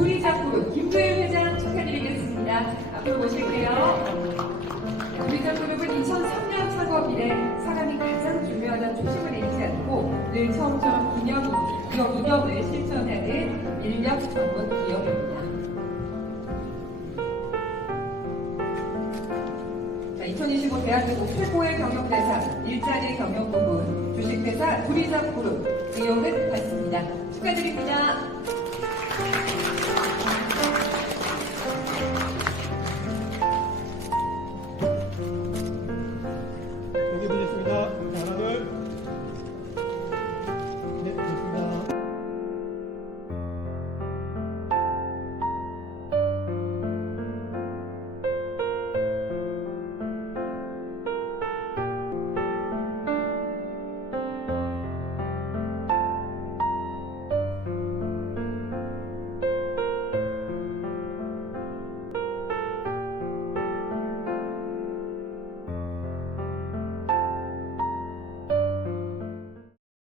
구리잡그룹 김도일 회장 축하드리겠습니다. 앞으로 모실게요. 구리잡그룹은 2003년 창업 이래 사람이 가장 중요하다는 초심을 잃지 않고 늘 처음처럼 기업 이념을 실천하는 인력 전문 기업입니다. 2025 대한민국 최고의 경영대상 일자리 경영 부문 주식회사 구리잡그룹 의혹은 받습니다. 축하드립니다.